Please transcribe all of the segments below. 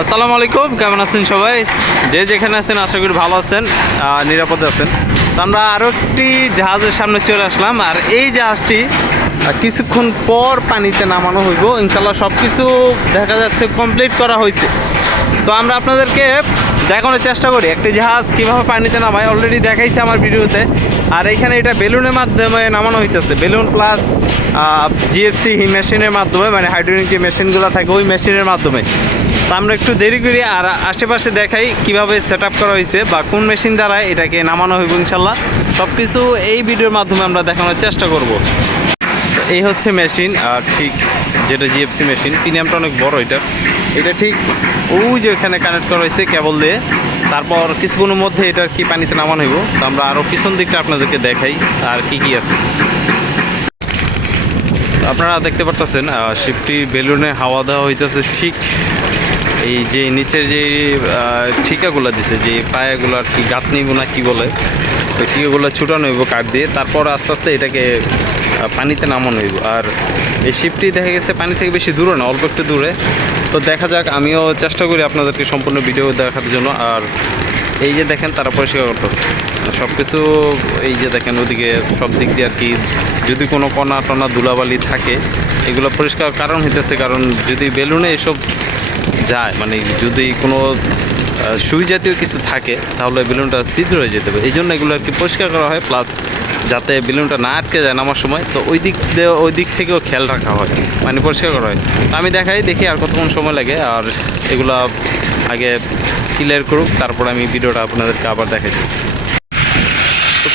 আসসালামু আলাইকুম, কেমন আছেন সবাই? যে যেখানে আছেন, আশা করি ভালো আছেন নিরাপদে আছেন। তো আমরা আরও একটি জাহাজের সামনে চলে আসলাম, আর এই জাহাজটি কিছুক্ষণ পর পানিতে নামানো হইব। ইনশাল্লাহ সব কিছু দেখা যাচ্ছে কমপ্লিট করা হয়েছে তো আমরা আপনাদেরকে দেখানোর চেষ্টা করি, একটি জাহাজ কীভাবে পানিতে নামায়। অলরেডি দেখাইছে আমার ভিডিওতে। আর এখানে এটা বেলুনের মাধ্যমে নামানো হইতেছে। বেলুন প্লাস জিএফসি মেশিনের মাধ্যমে মানে হাইড্রোলিক যে মেশিনগুলো থাকে, ওই মেশিনের মাধ্যমে। তো আমরা একটু দেরি করি আর আশেপাশে দেখাই কীভাবে সেট করা হয়েছে বা কোন মেশিন দ্বারা এটাকে নামানো হইব ইনশাল্লাহ সব কিছু এই ভিডিওর মাধ্যমে আমরা দেখানোর চেষ্টা করব। এই হচ্ছে মেশিন আর ঠিক যেটা জিএফসি মেশিন প্রিমিয়ামটা অনেক বড় এটা? এটা ঠিক ওই যে এখানে কানেক্ট করা হয়েছে কেবল দিয়ে। তারপর কিছুক্ষণের মধ্যে এটা কি পানিতে নামানো হইব? তো আমরা আরও পিছন দিকটা আপনাদেরকে দেখাই, আর কি কি আছে। আপনারা দেখতে পারতেছেন শিপটি বেলুনে হাওয়া দেওয়া হইতেছে ঠিক এই যে নিচের যে ঠিকাগুলো দিছে, যে পায়াগুলো আর কি গাঁথনি না কি বলে তো ঠিকাগুলো ছুটানো হইব কাঠ দিয়ে। তারপর আস্তে আস্তে এটাকে পানিতে নামানো হইব। আর এই শিপটি দেখা গেছে পানি থেকে বেশি দূরে না, অল্প একটু দূরে। তো দেখা যাক, আমিও চেষ্টা করি আপনাদেরকে সম্পূর্ণ ভিডিও দেখার জন্য। আর এই যে দেখেন, তারা পরিষ্কার করতেছে। সব কিছু এই যে দেখেন, ওদিকে সব দিক দিয়ে আর কি, যদি কোনো কণা টনা ধুলাবালি থাকে, এগুলো পরিষ্কার কারণ হইতেছে। কারণ যদি বেলুনে এসব যায় মানে যদি কোনো সুই জাতীয় কিছু থাকে, তাহলে বেলুনটা ছিদ্র হয়ে যেতে পারে। এই জন্য এগুলো আর কি পরিষ্কার করা হয়, প্লাস যাতে বেলুনটা না আটকে যায় নামার সময়, তো ওই দিক দিয়ে, ওই দিক থেকেও খেয়াল রাখা হয় মানে পরিষ্কার করা হয়। আমি দেখাই, দেখি আর কতক্ষণ সময় লাগে, আর এগুলো আগে ক্লিয়ার করুক, তারপর আমি ভিডিওটা আপনাদেরকে আবার দেখাইতেছি।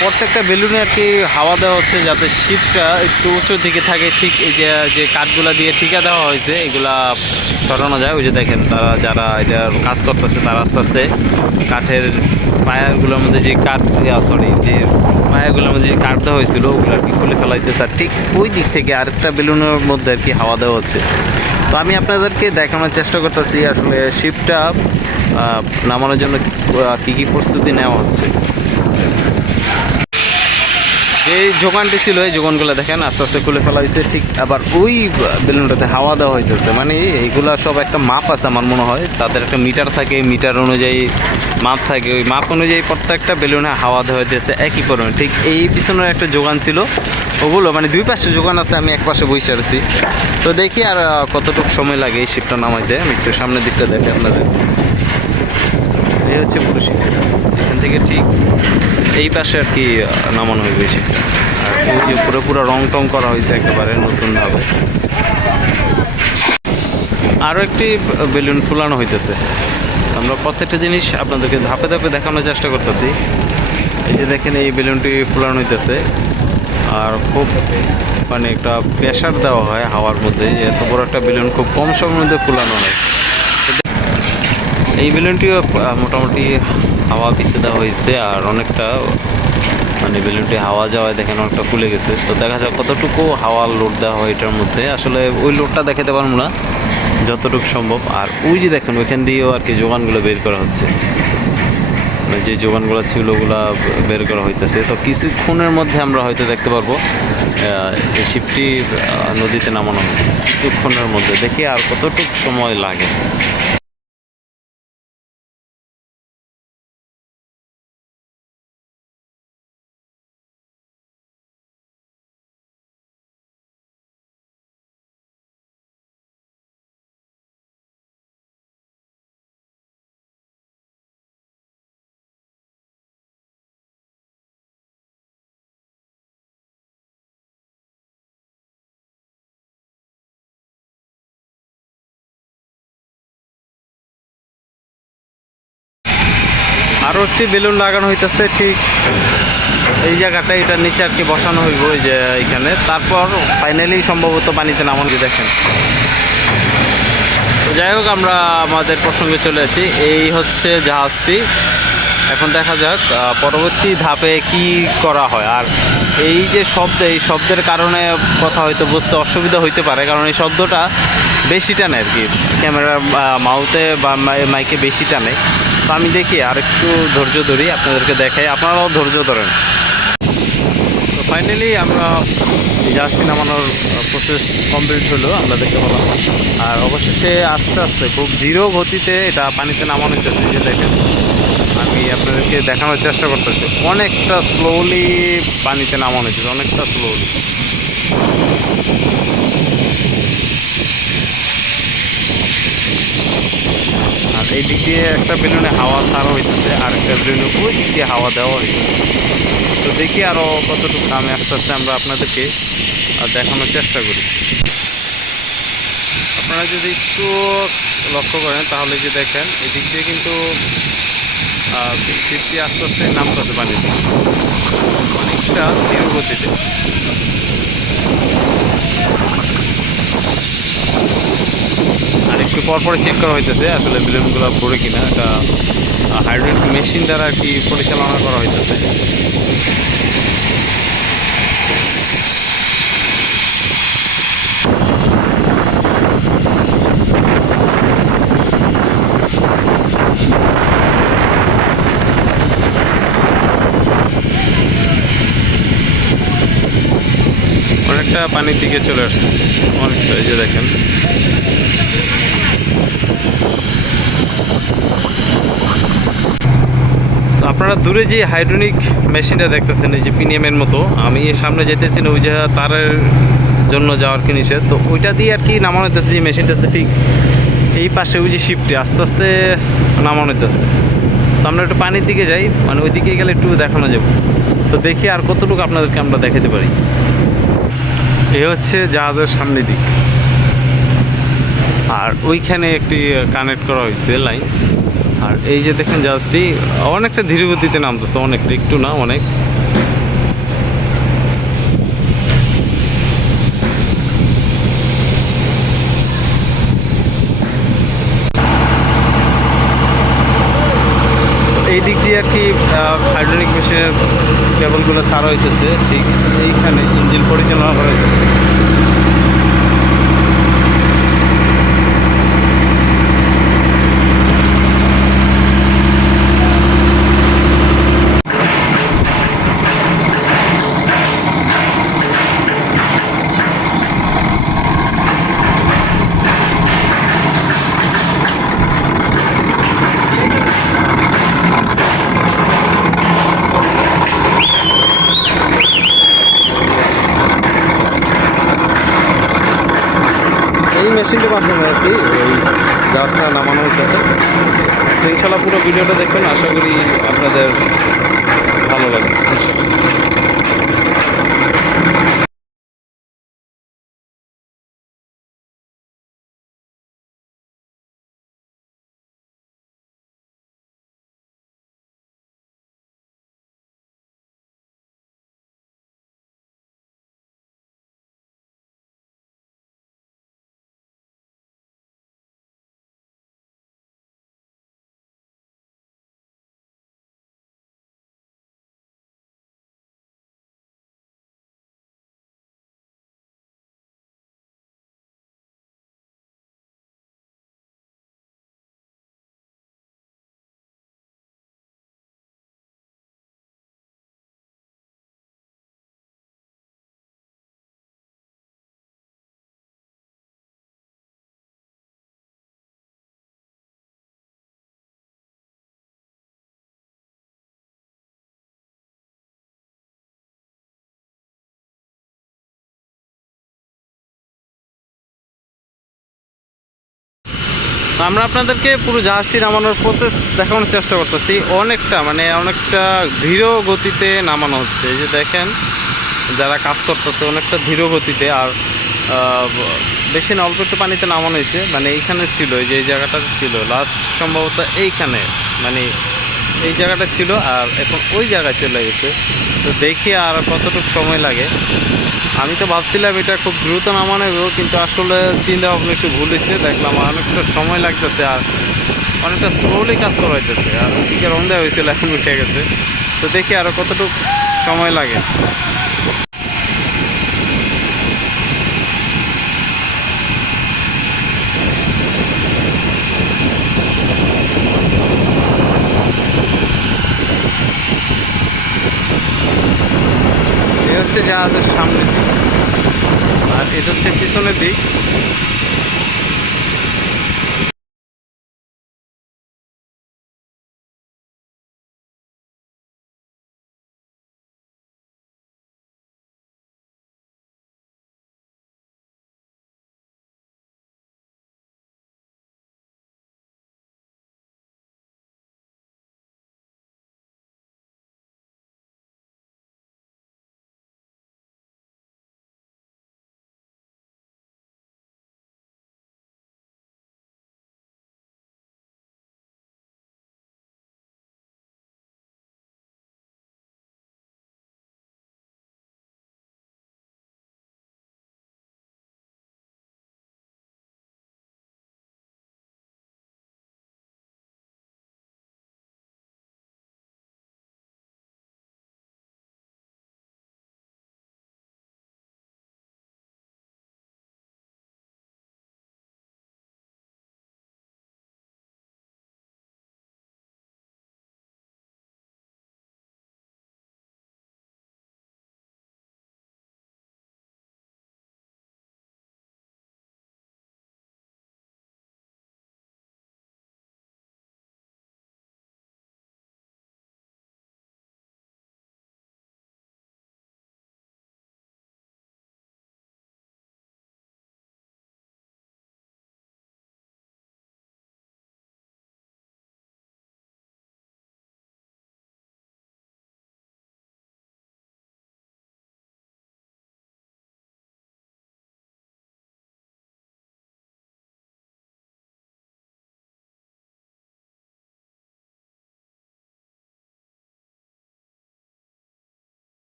প্রত্যেকটা বেলুনে আর কি হাওয়া দেওয়া হচ্ছে যাতে শীতটা একটু উঁচু দিকে থাকে। ঠিক এই যে যে কাঠগুলা দিয়ে ঠিকা দেওয়া হয়েছে, এগুলা সরানো যায়। ওই যে দেখেন, তারা যারা এটা কাজ করতেছে, তারা আস্তে আস্তে কাঠের পায়াগুলোর মধ্যে যে কাঠ সরি যে পায়াগুলোর মধ্যে যে কাঠ দেওয়া হয়েছিল, ওগুলো আর কি খুলে ফেলাইতেছে। আর ঠিক ওই দিক থেকে আরেকটা বেলুনের মধ্যে আর কি হাওয়া দেওয়া হচ্ছে। তো আমি আপনাদেরকে দেখানোর চেষ্টা করতেছি আসলে শিপটা নামানোর জন্য কী কী প্রস্তুতি নেওয়া হচ্ছে। যে যোগানটি ছিল, এই যোগানগুলো দেখেন, আস্তে আস্তে খুলে ফেলা হয়েছে। ঠিক আবার ওই বেলুনটাতে হাওয়া দেওয়া হইতেছে। মানে এইগুলা সব একটা মাপ আছে আমার মনে হয়। তাদের একটা মিটার থাকে মিটার অনুযায়ী মাপ থাকে। ওই মাপ অনুযায়ী প্রত্যেকটা বেলুনে হাওয়া দেওয়া হইতেছে একই পরিমাণ। ঠিক এই পিছনের একটা যোগান ছিল। ওগুলো মানে দুই পাশে যোগান আছে, আমি এক পাশে বসে আছি। তো দেখি আর কতটুকু সময় লাগে এই শিপটা নামাইতে। আমি একটু সামনের দিকটা দেখি আপনাদের। এই হচ্ছে পুরো শিপটা এখান থেকে ঠিক এই পাশে আর কি নামানো হয়ে গেছে। আর ওই যে পুরো পুরো রং টং করা হয়েছে একেবারে নতুনভাবে। আরও একটি বেলুন ফুলানো হইতেছে। আমরা প্রত্যেকটা জিনিস আপনাদেরকে ধাপে ধাপে দেখানোর চেষ্টা করতেছি। এই যে দেখেন, এই বেলুনটি ফুলানো হইতেছে। আর খুব মানে একটা প্রেশার দেওয়া হয় হাওয়ার মধ্যে। এত বড় একটা বেলুন খুব কম সময়ের মধ্যে ফুলানো হয়। এই বেলুনটিও মোটামুটি হাওয়া দিতে দেওয়া হয়েছে আর অনেকটা মানে বেলুনটি হাওয়া যাওয়ায় দেখেন অনেকটা খুলে গেছে। তো দেখা যাক কতটুকু হাওয়া লোড দেওয়া হয় এটার মধ্যে। আসলে ওই লোডটা দেখাতে পারব না, যতটুকু সম্ভব। আর ওই যে দেখেন, ওইখান দিয়েও আর কি যোগানগুলো বের করা হচ্ছে। মানে যে যোগানগুলো ছিল, ওগুলো বের করা হইতেছে। তো কিছুক্ষণের মধ্যে আমরা হয়তো দেখতে পারব এই শিপটি নদীতে নামানো হবে। কিছুক্ষণের মধ্যে। দেখি আর কতটুকু সময় লাগে। আরও একটি বেলুন লাগানো হইতেছে, ঠিক এই জায়গাটা এটা নিচে আর কি বসানো হইব ওই যে এখানে। তারপর ফাইনালি সম্ভবত পানিতে নামানো দেখেন। যাই হোক, আমরা আমাদের প্রসঙ্গে চলে আসি। এই হচ্ছে জাহাজটি। এখন দেখা যাক পরবর্তী ধাপে কি করা হয়। আর এই যে শব্দ, এই শব্দের কারণে কথা হয়তো বুঝতে অসুবিধা হইতে পারে, কারণ এই শব্দটা বেশি টানে আর কি। ক্যামেরা মাউতে বা মাই- মাইকে বেশি টানে। তো আমি দেখি আর একটু ধৈর্য ধরি, আপনাদেরকে দেখাই। আপনারাও ধৈর্য ধরেন। তো ফাইনালি আমরা জার্সি নামানোর প্রসেস কমপ্লিট হলো দেখতে পেলাম। আর অবশেষে আস্তে আস্তে, খুব ধীর গতিতে এটা পানিতে নামানো হচ্ছে যে দেখেন। আমি আপনাদেরকে দেখানোর চেষ্টা করতেছি। অনেকটা স্লোলি পানিতে নামানো হচ্ছে অনেকটা স্লোলি এই দিক দিয়ে একটা বেলুনে হাওয়া ছাড়া হইতেছে আর একটা বেলুনে ওই দিক দিয়ে হাওয়া দেওয়া হইতেছে। তো দেখি আরও কতটুকু দামে আস্তে আস্তে আমরা আপনাদেরকে দেখানোর চেষ্টা করি। আপনারা যদি একটু লক্ষ্য করেন, তাহলে যে দেখেন, এদিক দিয়ে কিন্তু ফিফটি আস্তে আস্তে নামতেছে পানিতে। অনেকটা ধীর গতিতে। একটু পর পরে চেক করা হইতেছে, আসলে বেলুনগুলো ভরে কিনা। এটা হাইড্রোলিক মেশিন দ্বারা আর কি পরিচালনা করা হইতেছে। অনেকটা পানির দিকে চলে আসছে। অনেকটা এই যে দেখেন। আপনারা দূরে যে হাইড্রোনিক মেশিনটা দেখতেছেন, এই যে পিনিএমের মতো, আমি সামনে যেতেছি ওই যে তারের জন্য যাওয়ার কি নিষেধ? তো ওইটা দিয়ে আর কি নামানো হইতেছে, যে মেশিনটা আছে ঠিক এই পাশে ওই যে শিফটে আস্তে আস্তে নামানো হইতেছে। তো আমরা একটু পানির দিকে যাই মানে ওই দিকে গেলে একটু দেখানো যাব। তো দেখি আর কতটুকু আপনাদেরকে আমরা দেখাতে পারি। এ হচ্ছে জাহাজের সামনের দিক। আর ওইখানে একটি কানেক্ট করা হয়েছে লাইন আর এই যে দেখেন জাহাজটি, অনেকটা ধীরে গতিতে নামতেছে অনেকটা একটু না, অনেক। এই দিক দিয়ে আর কি হাইড্রোলিক মেশিনের কেবলগুলো সারা হইতেছে, ঠিক এইখানে ইঞ্জিন পরিচালনা করা হইতেছে। পুরো ভিডিওটা দেখবেন আশা করি আপনাদের ভালো লাগবে। আমরা আপনাদেরকে পুরো জাহাজটি নামানোর প্রসেস দেখানোর চেষ্টা করতেছি। অনেকটা মানে অনেকটা ধীর গতিতে নামানো হচ্ছে। এই যে দেখেন, যারা কাজ করতেছে, অনেকটা ধীর গতিতে আর বেশি না, অল্প একটু পানিতে নামানো হয়েছে। মানে এইখানে ছিল, এই যে এই জায়গাটা ছিল। লাস্ট সম্ভবত এইখানে মানে এই জায়গাটা ছিল আর এখন ওই জায়গায় চলে গেছে। তো দেখি আর কতটুকু সময় লাগে। আমি তো ভাবছিলাম এটা খুব দ্রুত নামানো কিন্তু আসলে চিন্তা ভাবনা একটু ভুল হয়েছে দেখলাম অনেকটা সময় লাগতেছে আর অনেকটা স্লোলি কাজ করা হইতেছে। আর ওদিকে রং হয়েছিল এখন উঠে গেছে। তো দেখি আরও কতটুকু সময় লাগে। জাহাজের সামনের দিক আর এটা হচ্ছে পিছনের দিক।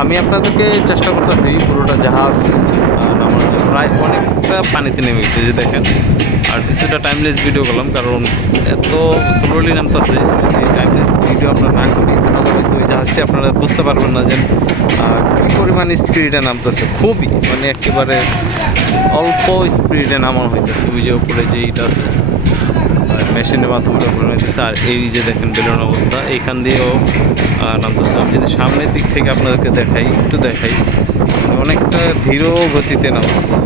আমি আপনাদেরকে চেষ্টা করতেছি পুরোটা জাহাজ প্রায় অনেকটা পানিতে নেমে গেছে যে দেখেন। আর কিছুটা টাইমলেস ভিডিও করলাম, কারণ এত স্লোলি নামতেছে এই টাইমলেস ভিডিও আমরা না করি, তাহলে হয়তো এই জাহাজটি আপনারা বুঝতে পারবেন না যে কী পরিমাণ স্পিডে নামতেছে। খুবই মানে একেবারে অল্প স্পিডে নামানো হইতেছে, ওই যে উপরে যে ইটা আছে। মেশিনের মাধ্যমে উপরে হইতেছে। আর এই যে দেখেন বেলুন অবস্থা, এইখান দিয়েও নামতেছে। আমি যদি সামনের দিক থেকে আপনাদেরকে দেখাই, একটু দেখাই মানে অনেকটা ধীর গতিতে নামতেছে।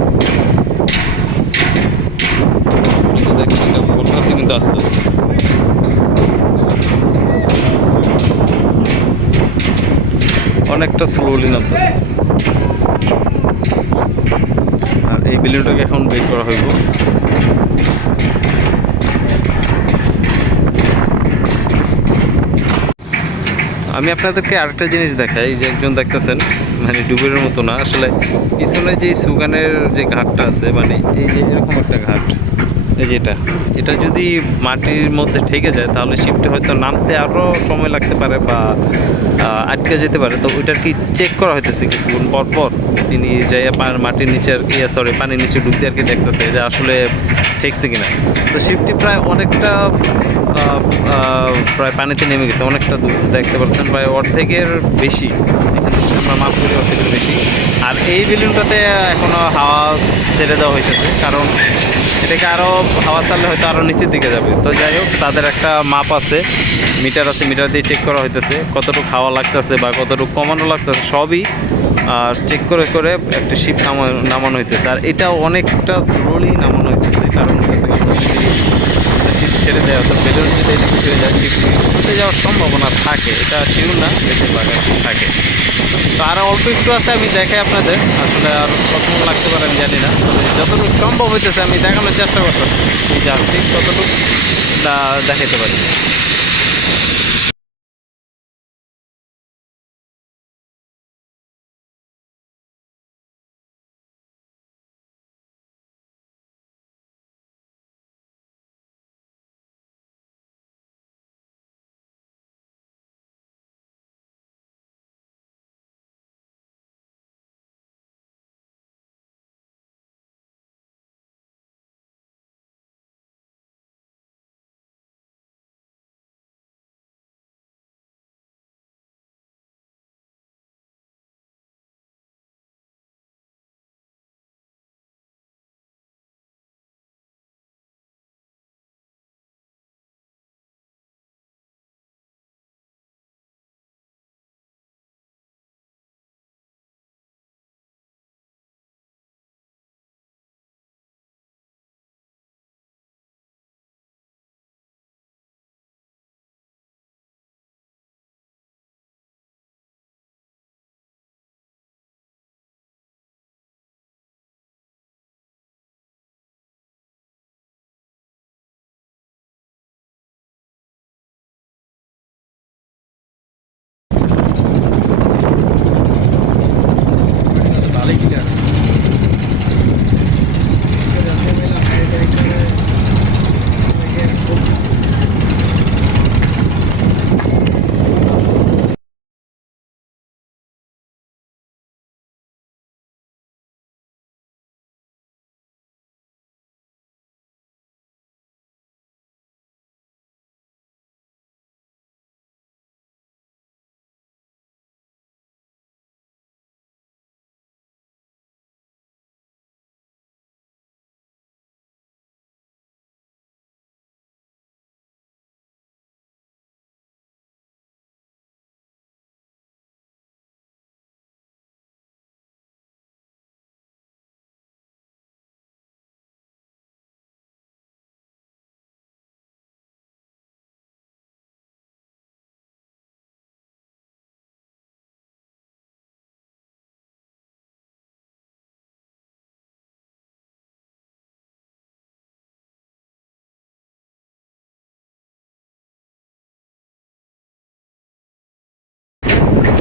অনেকটা স্লোলি নামতেছে। আর এই বেলুনটাকে এখন বের করা হইব। আমি আপনাদেরকে আরেকটা জিনিস দেখাই যে একজন দেখতেছেন মানে ডুবের মতো না, আসলে পিছনে যে সুগানের যে ঘাটটা আছে মানে এই যে এরকম একটা ঘাট, এই যে এটা যদি মাটির মধ্যে ঠেকে যায়, তাহলে শিপটা হয়তো নামতে আরও সময় লাগতে পারে বা আটকে যেতে পারে। তো ওইটার কি চেক করা হইতেছে কিছুক্ষণ? পরপর? পর তিনি যাইয়া মাটির নিচে আর কি সরি পানির নিচে ডুবতে আর কি দেখতেছে যে আসলে ঠেকছে কিনা? তো শিপটি প্রায় অনেকটা প্রায় পানিতে নেমে গেছে, অনেকটা দূর, দেখতে পাচ্ছেন প্রায় অর্ধেকের বেশি। আমরা মাপ করি, অর্ধেকের বেশি। আর এই বেলুনটাতে এখনও হাওয়া ছেড়ে দেওয়া হইতেছে, কারণ এটাকে আরও হাওয়া চাললে হয়তো আরও নিচের দিকে যাবে। তো যাই হোক, তাদের একটা মাপ আছে মিটার আছে মিটার দিয়ে চেক করা হইতেছে, কতটুকু হাওয়া লাগতেছে বা কতটুকু কমানো লাগতেছে, সবই চেক করে করে একটা শিপ নামানো নামানো হইতেছে। আর এটা অনেকটা স্লোলি নামানো হইতেছে কারণ শীত ছেড়ে দেয় অর্থাৎ বেলুন যদি এদিকে ছেড়ে যায় শীত উঠে যাওয়ার সম্ভাবনা থাকে, এটা শিউর না, বেশিরভাগ আর থাকে। তো আর অল্প একটু আছে, আমি দেখাই আপনাদের। আসলে আর কতক্ষণ লাগতে পারে আমি জানি না, তবে যতটুকু সম্ভব হইতেছে, আমি দেখানোর চেষ্টা করতাম। এই জাহাজটি কতটুকু তা দেখাতে পারি।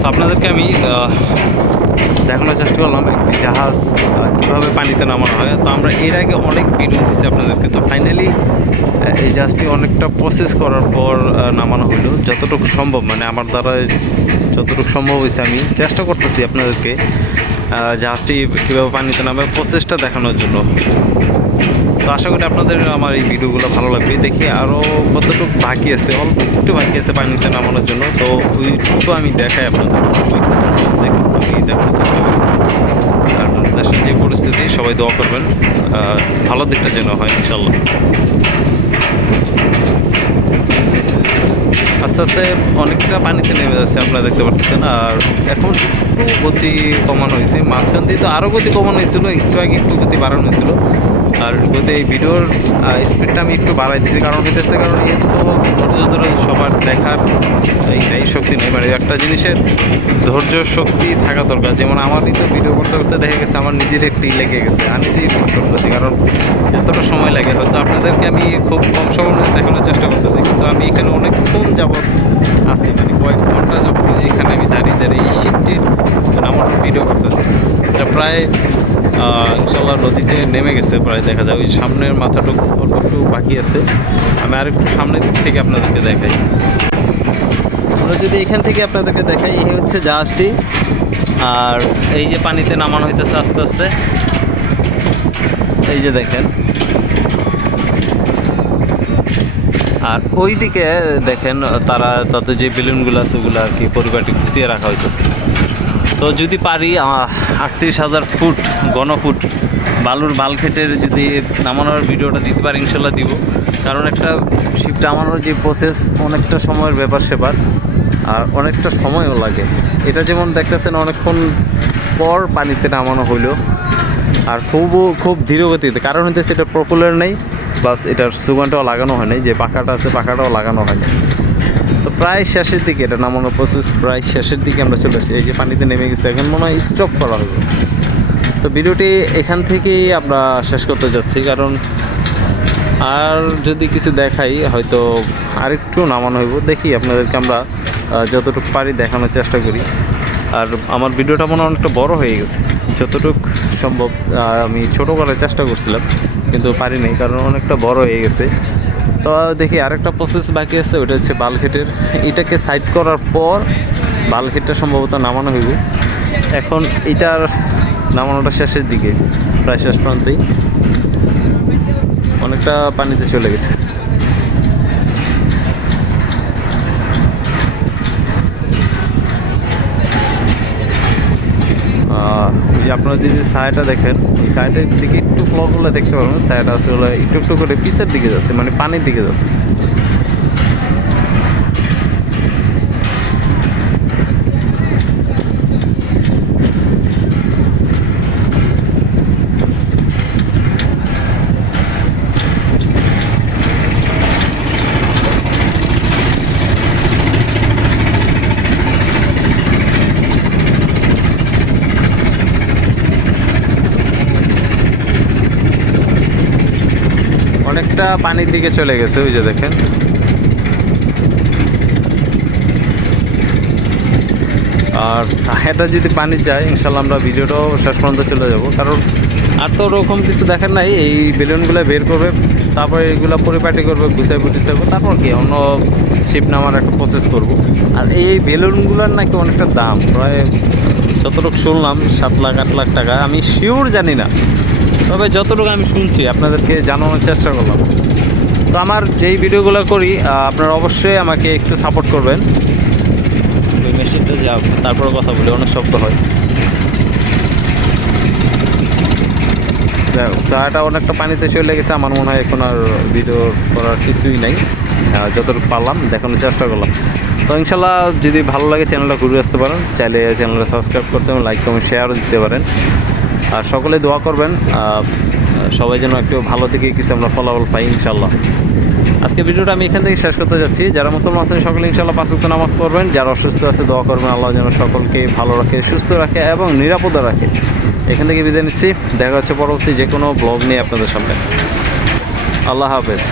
তো আপনাদেরকে আমি দেখানোর চেষ্টা করলাম, একটি জাহাজ কীভাবে পানিতে নামানো হয়। তো আমরা এর আগে অনেক ভিডিও দিচ্ছি আপনাদেরকে। তো ফাইনালি এই জাহাজটি অনেকটা প্রসেস করার পর নামানো হলো যতটুকু সম্ভব মানে আমার দ্বারা যতটুকু সম্ভব হয়েছে আমি চেষ্টা করতেছি আপনাদেরকে জাহাজটি কীভাবে পানিতে নামে প্রসেসটা দেখানোর জন্য। তো আশা করি আপনাদের আমার এই ভিডিওগুলো ভালো লাগবে। দেখি আরও কতটুকু বাকি আছে, অল্প একটু বাকি আছে পানিতে নামানোর জন্য। তো ওইটুকু আমি দেখাই আপনাদের। যে পরিস্থিতি, সবাই দোয়া করবেন। ভালো দিকটা যেন হয়, ইনশাল্লাহ। আস্তে আস্তে অনেকটা পানিতে নেমে যাচ্ছে, আপনারা দেখতে পাচ্ছেন আর এখন একটু গতি কমানো হয়েছে। মাঝখান দিয়ে তো আরও গতি কমানো হয়েছিল, একটু আগে একটু গতি বাড়ানো হয়েছিল। আর গতি এই ভিডিওর স্পিডটা আমি একটু বাড়াই দিয়েছি কারণ হইতেছে, কারণ এর তো ধৈর্য ধরে সবার দেখার এই শক্তি নেই। মানে একটা জিনিসের ধৈর্য শক্তি থাকা দরকার। যেমন আমারই তো ভিডিও করতে করতে দেখা গেছে, আমার নিজের একটি লেগে গেছে। আমি নিজেই করতেছি, কারণ এতটা সময় লাগে। হয়তো আপনাদেরকে আমি খুব কম মধ্যে দেখানোর চেষ্টা করতেছি, কিন্তু আমি এখানে অনেকক্ষণ যাবৎ আছি। মানে কয়েক ঘণ্টা যাবৎ এখানে আমি দাঁড়িয়ে দাঁড়িয়ে এই শিপটির আমার ভিডিও করতেছি। এটা প্রায় ইনশাল্লাহ নদীতে নেমে গেছে প্রায় দেখা যায়, ওই সামনের মাথাটুকু অল্প একটু বাকি আছে। আমি আরেকটু সামনের দিক থেকে আপনাদেরকে দেখাই। আমরা যদি এখান থেকে আপনাদেরকে দেখাই, এই হচ্ছে জাহাজটি। আর এই যে পানিতে নামানো হইতেছে আস্তে আস্তে। এই যে দেখেন। আর ওই দিকে দেখেন, তারা তাদের যে বেলুনগুলো আছে, ওগুলো আর কি পরিবারটি গুছিয়ে রাখা হইতেছে। তো যদি পারি আটত্রিশ হাজার ফুট, ঘন ফুট বালুর বাল বালখেটের যদি নামানোর ভিডিওটা দিতে পারি, ইনশাল্লাহ দিব। কারণ একটা শিপ নামানোর যে প্রসেস অনেকটা সময়ের ব্যাপার সেপার আর অনেকটা সময়ও লাগে। এটা যেমন দেখতেছেন, অনেকক্ষণ পর পানিতে নামানো হইল, আর খুব খুব ধীর গতিতে। কারণ হইতেছে, এটা পপুলার নেই বাস এটার সুগানটাও লাগানো হয় নাই, যে পাখাটা আছে, পাখাটাও লাগানো হয় নাই। তো প্রায় শেষের দিকে এটা নামানোর প্রসেস প্রায় শেষের দিকে আমরা চলে আসি। এই যে পানিতে নেমে গেছে, এখন মনে হয় স্টপ করা হবে তো ভিডিওটি এখান থেকেই আমরা শেষ করতে যাচ্ছি, কারণ আর যদি কিছু দেখাই, হয়তো আরেকটু নামানো হইব। দেখি আপনাদেরকে আমরা যতটুকু পারি দেখানোর চেষ্টা করি। আর আমার ভিডিওটা মনে অনেকটা বড় হয়ে গেছে। যতটুকু সম্ভব আমি ছোটো করার চেষ্টা করছিলাম, কিন্তু পারি নাই, কারণ অনেকটা বড় হয়ে গেছে। তো দেখি আরেকটা প্রসেস বাকি আছে, ওটা হচ্ছে বালখেটের এটাকে সাইড করার পর বালখেটটা সম্ভবত নামানো হইব। এখন এটার নামানোটা শেষের দিকে, প্রায় শেষ প্রান্তেই। অনেকটা পানিতে চলে গেছে। যে আপনারা যদি ছায়াটা দেখেন ওই সাইডের দিকে একটু ফ্লো করলে দেখতে পাবেন ছায়াটা আসলে একটু একটু করে পিসের দিকে যাচ্ছে মানে পানির দিকে যাচ্ছে। অনেকটা পানির দিকে চলে গেছে, ওই যে দেখেন। আর সাহেটা যদি পানি যায় ইনশাল্লাহ আমরা ভিডিওটাও শেষ পর্যন্ত চলে যাব। কারণ আর তো ওরকম কিছু দেখার নাই, এই বেলুনগুলো বের করবে, তারপরে এগুলো পরিপাটি করবে গুছাই গুছাইবো তারপর কি, অন্য শিপ নামার একটা প্রসেস করব। আর এই বেলুনগুলোর নাকি অনেকটা দাম, প্রায় যতটুকু শুনলাম, সাত লাখ, আট লাখ টাকা, আমি শিওর জানি না। তবে যতটুকু আমি শুনছি, আপনাদেরকে জানানোর চেষ্টা করলাম। তো আমার যেই ভিডিওগুলো করি আপনারা অবশ্যই আমাকে একটু সাপোর্ট করবেন। মেশিনটা যা তারপরে কথা বলি, অনেক শক্ত হয়। চাটা অনেকটা পানিতে চলে গেছে, আমার মনে হয় এখন আর ভিডিও করার কিছুই নাই। যতটুকু পারলাম, দেখানোর চেষ্টা করলাম। তো ইনশাল্লাহ যদি ভালো লাগে চ্যানেলটা ঘুরে আসতে পারেন। চাইলে চ্যানেলটা সাবস্ক্রাইব করতে এবং লাইক কমেন্ট শেয়ারও দিতে পারেন। আর সকলে দোয়া করবেন সবাই যেন একটু ভালো দিকে কিছু আমরা ফলাফল পাই ইনশাল্লাহ আজকে ভিডিওটা আমি এখান থেকে শেষ করতে যাচ্ছি। যারা মুসলমান আছেন, সকলে ইনশাল্লাহ পাঁচ ওয়াক্ত নামাজ পড়বেন। যারা অসুস্থ আছে, দোয়া করবেন, আল্লাহ যেন সকলকে ভালো রাখে, সুস্থ রাখে এবং নিরাপদে রাখে। এখান থেকে বিদায় নিচ্ছি। দেখা হচ্ছে পরবর্তী যে কোনো ব্লগ নিয়ে আপনাদের সামনে। আল্লাহ হাফেজ।